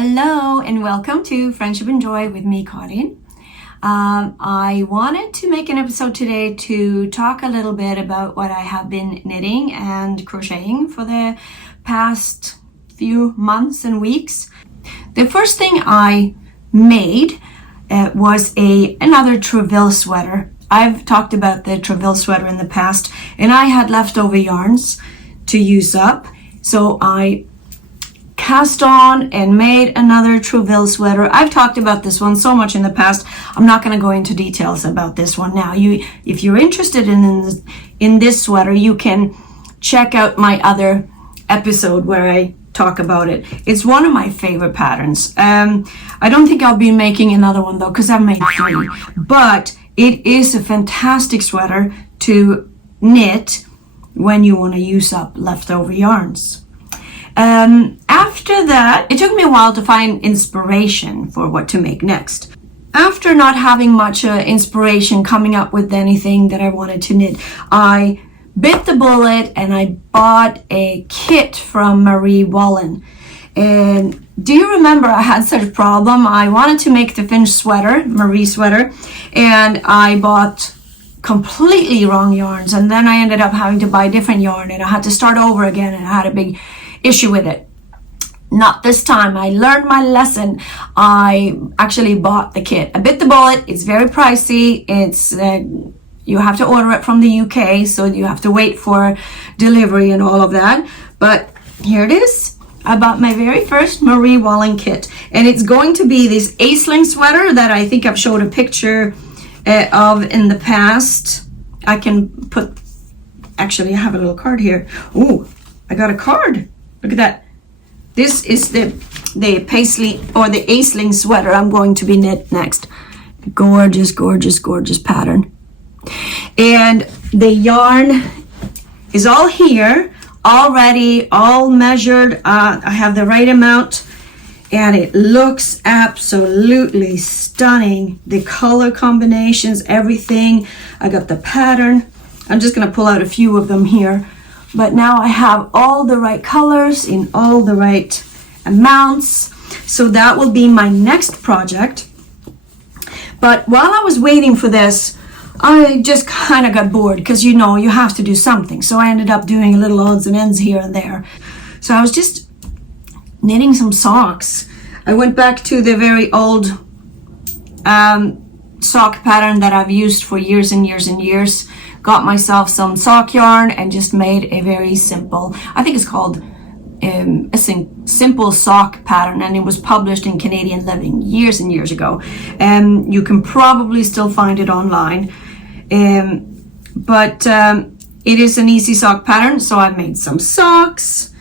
Hello and welcome to Friendship and Joy with me, CarinP. I wanted to make an episode today to talk a little bit about what I have been knitting and crocheting for the past few months and weeks. The first thing I made was another Treville sweater. I've talked about the Treville sweater in the past, and I had leftover yarns to use up, so I cast on and made another Treville sweater. I've talked about this one so much in the past. I'm not going to go into details about this one now. If you're interested in this sweater, you can check out my other episode where I talk about it. It's one of my favorite patterns. I don't think I'll be making another one though, because I've made 3, but it is a fantastic sweater to knit when you want to use up leftover yarns. After that, it took me a while to find inspiration for what to make next. After not having much inspiration coming up with anything that I wanted to knit, I bit the bullet and I bought a kit from Marie Wallin. And do you remember I had such a problem? I wanted to make the Finch sweater, Marie sweater, and I bought completely wrong yarns, and then I ended up having to buy different yarn and I had to start over again, and I had a big issue with it. Not this time. I learned my lesson. I actually bought the kit. I bit the bullet. It's very pricey. It's you have to order it from the UK, so you have to wait for delivery and all of that. But here it is. I bought my very first Marie Wallin kit, and it's going to be this Aisling sweater that I think I've showed a picture of in the past. I can put, actually I have a little card here. Oh, I got a card. Look at that. This is the paisley or the Aisling sweater I'm going to be knit next. Gorgeous, gorgeous, gorgeous pattern. And the yarn is all here, all ready, all measured. I have the right amount, and it looks absolutely stunning. The color combinations, everything. I got the pattern. I'm just going to pull out a few of them here. But now I have all the right colors in all the right amounts. So that will be my next project. But while I was waiting for this, I just kind of got bored because you have to do something. So I ended up doing a little odds and ends here and there. So I was just knitting some socks. I went back to the very old sock pattern that I've used for years and years and years. Got myself some sock yarn and just made a very simple, I think it's called a simple sock pattern, and it was published in Canadian Living years and years ago. You can probably still find it online, but it is an easy sock pattern. So I made some socks.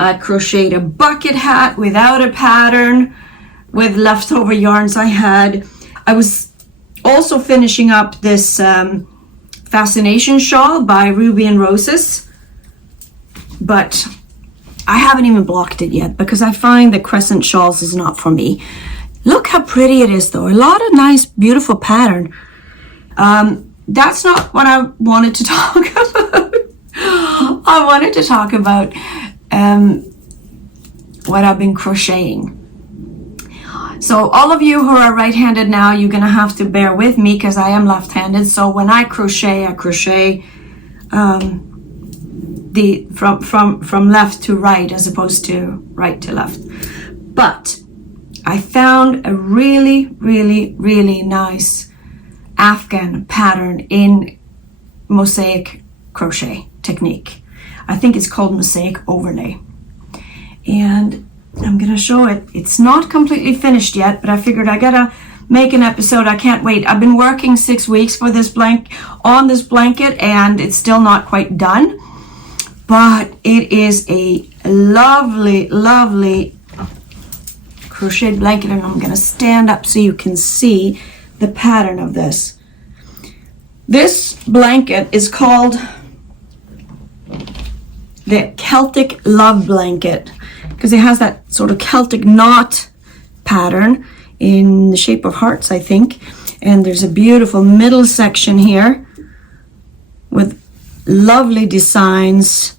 I crocheted a bucket hat without a pattern with leftover yarns I had. I was also finishing up this Fascination shawl by Ruby and Roses, but I haven't even blocked it yet because I find the crescent shawls is not for me. Look how pretty it is though. A lot of nice, beautiful pattern. That's not what I wanted to talk about. I wanted to talk about what I've been crocheting. So all of you who are right-handed now, you're gonna have to bear with me because I am left-handed. So when I crochet from left to right as opposed to right to left. But I found a really, really, really nice Afghan pattern in Mosaic Crochet technique. I think it's called Mosaic Overlay. And I'm gonna show it. It's not completely finished yet, but I figured I gotta make an episode. I can't wait. I've been working 6 weeks for this on this blanket, and it's still not quite done. But it is a lovely, lovely crocheted blanket, and I'm gonna stand up so you can see the pattern of this. This blanket is called the Celtic Love Blanket, because it has that sort of Celtic knot pattern in the shape of hearts, I think. And there's a beautiful middle section here with lovely designs.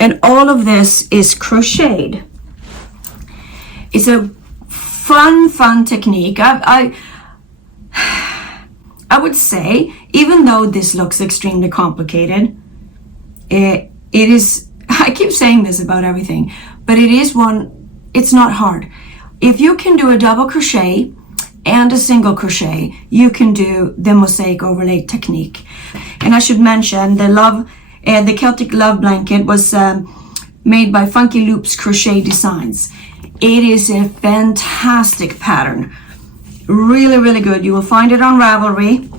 And all of this is crocheted. It's a fun technique. I would say, even though this looks extremely complicated, it is, I keep saying this about everything, but it's not hard. If you can do a double crochet and a single crochet, you can do the mosaic overlay technique. And I should mention the Celtic Love Blanket was made by Funky Loops Crochet Designs. It is a fantastic pattern. Really good. You will find it on Ravelry,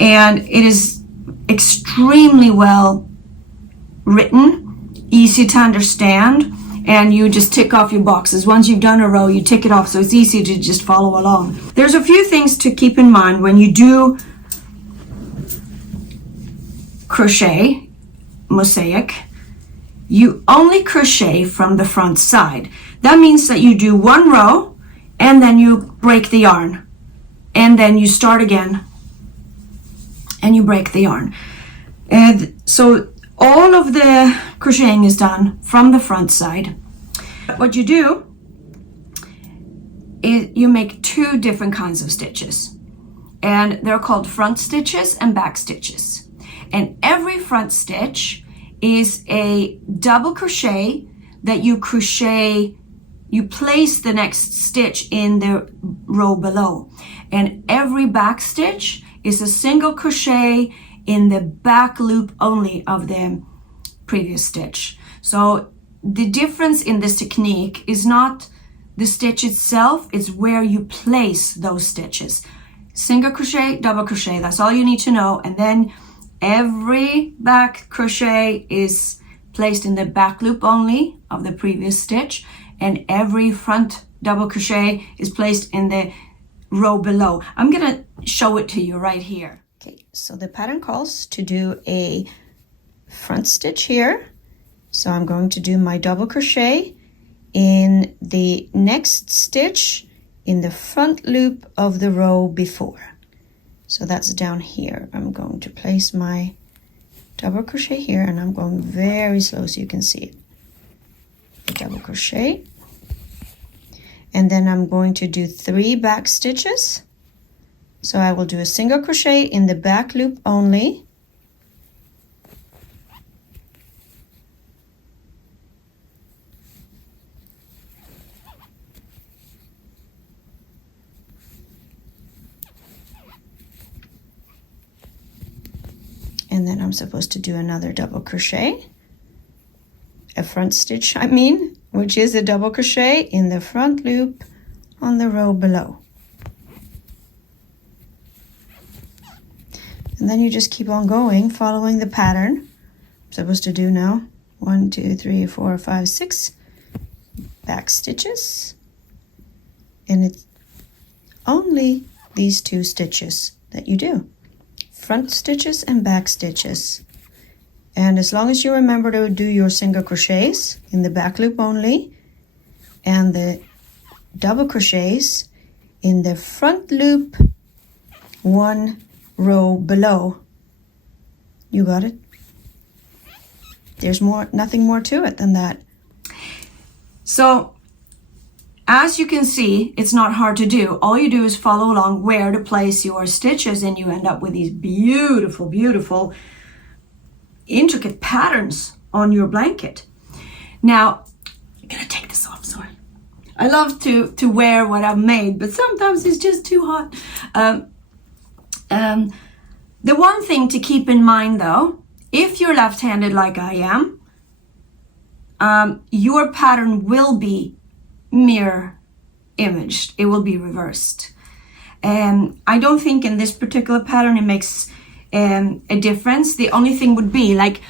and it is extremely well written, easy to understand, and you just tick off your boxes. Once you've done a row, you tick it off, so it's easy to just follow along. There's a few things to keep in mind when you do crochet mosaic. You only crochet from the front side. That means that you do one row and then you break the yarn, and then you start again and you break the yarn. And so all of the crocheting is done from the front side. What you do is you make two different kinds of stitches, and they're called front stitches and back stitches. And every front stitch is a double crochet that you place the next stitch in the row below. And every back stitch is a single crochet in the back loop only of the previous stitch. So the difference in this technique is not the stitch itself, it's where you place those stitches. Single crochet, double crochet, that's all you need to know. And then every back crochet is placed in the back loop only of the previous stitch, and every front double crochet is placed in the row below. I'm gonna show it to you right here. Okay, so the pattern calls to do a front stitch here. So I'm going to do my double crochet in the next stitch in the front loop of the row before. So that's down here. I'm going to place my double crochet here, and I'm going very slow so you can see it. The double crochet. And then I'm going to do 3 back stitches. So I will do a single crochet in the back loop only. And then I'm supposed to do another double crochet, a front stitch which is a double crochet in the front loop on the row below. And then you just keep on going, following the pattern. I'm supposed to do now 1, 2, 3, 4, 5, 6 back stitches. And it's only these 2 stitches that you do. Front stitches and back stitches. And as long as you remember to do your single crochets in the back loop only, and the double crochets in the front loop 1 row below, you got it. There's nothing more to it than that. So as you can see, it's not hard to do. All you do is follow along where to place your stitches, and you end up with these beautiful intricate patterns on your blanket. Now, I'm gonna take this off, sorry. I love to wear what I've made, but sometimes it's just too hot. The one thing to keep in mind though, if you're left-handed like I am, your pattern will be mirror imaged. It will be reversed. I don't think in this particular pattern it makes a difference. The only thing would be like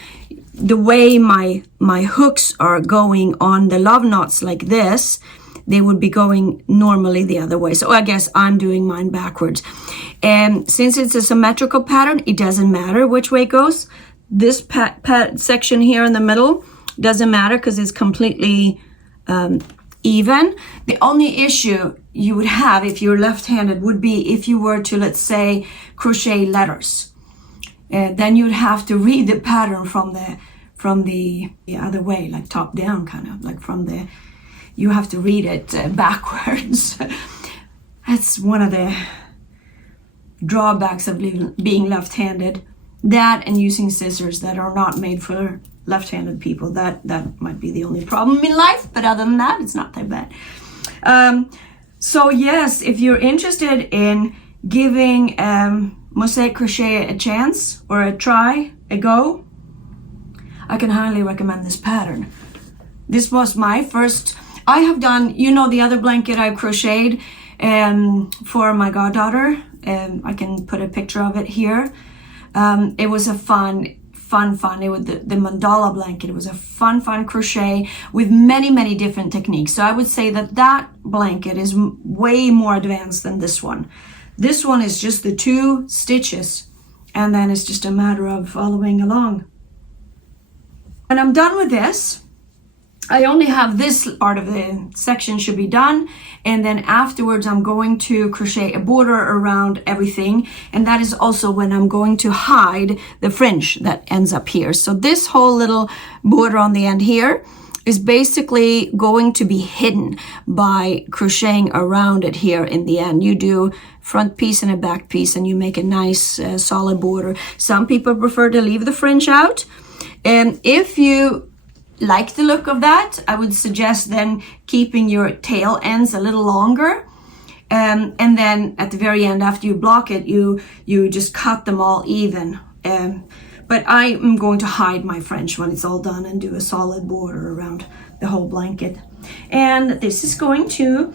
the way my hooks are going on the love knots like this, they would be going normally the other way. So I guess I'm doing mine backwards. And since it's a symmetrical pattern, it doesn't matter which way it goes. This section here in the middle doesn't matter because it's completely even. The only issue you would have if you're left-handed would be if you were to, let's say, crochet letters. Then you'd have to read the pattern from the other way, like top down, kind of like you have to read it backwards. That's one of the drawbacks of being left-handed. That and using scissors that are not made for left-handed people. That might be the only problem in life, but other than that, it's not that bad. So yes, if you're interested in giving Mosaic Crochet a chance or a try, a go, I can highly recommend this pattern. This was my first. I have done, you know, the other blanket I crocheted for my goddaughter. I can put a picture of it here. It was a fun. It was the mandala blanket. It was a fun crochet with many different techniques. So I would say that blanket is way more advanced than this one. This one is just the 2 stitches, and then it's just a matter of following along. When I'm done with this, I only have this part of the section should be done, and then afterwards I'm going to crochet a border around everything, and that is also when I'm going to hide the fringe that ends up here. So this whole little border on the end here is basically going to be hidden by crocheting around it here in the end. You do front piece and a back piece, and you make a nice solid border. Some people prefer to leave the fringe out, and if you like the look of that, I would suggest then keeping your tail ends a little longer, and then at the very end, after you block it, you just cut them all even. But I am going to hide my fringe when it's all done and do a solid border around the whole blanket. And this is going to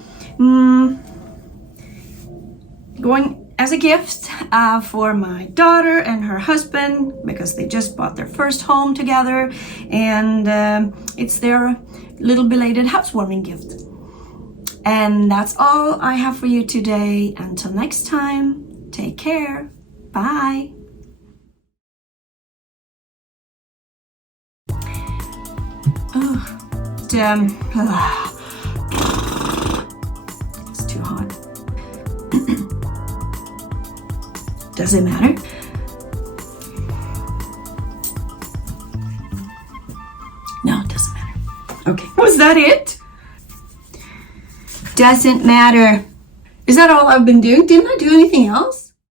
going as a gift for my daughter and her husband, because they just bought their first home together, and it's their little belated housewarming gift. And that's all I have for you today. Until next time, take care. Bye. It's too hot. Does it matter? No, it doesn't matter. Okay. Was that it? Doesn't matter. Is that all I've been doing? Didn't I do anything else?